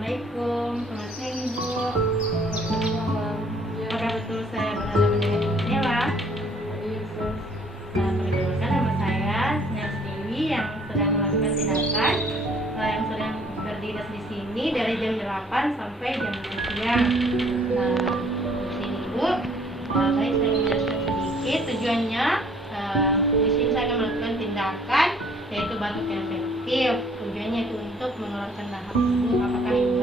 Assalamualaikum, selamat siang Ibu. Waalaikumsalam. Ya, Apakah betul saya berada dengan Ibu Nela? iya, Sus. Perkenalkan nama saya Nels Dewi yang sedang melakukan tindakan yang sedang berdinas di sini dari jam 8 sampai jam 10 siang. Di sini Ibu, baik saya menjelaskan sedikit tujuannya. Di sini saya akan melakukan tindakan yaitu batuk yang efektif. Tujuannya itu untuk mengeluarkan dahak. Apakah Ibu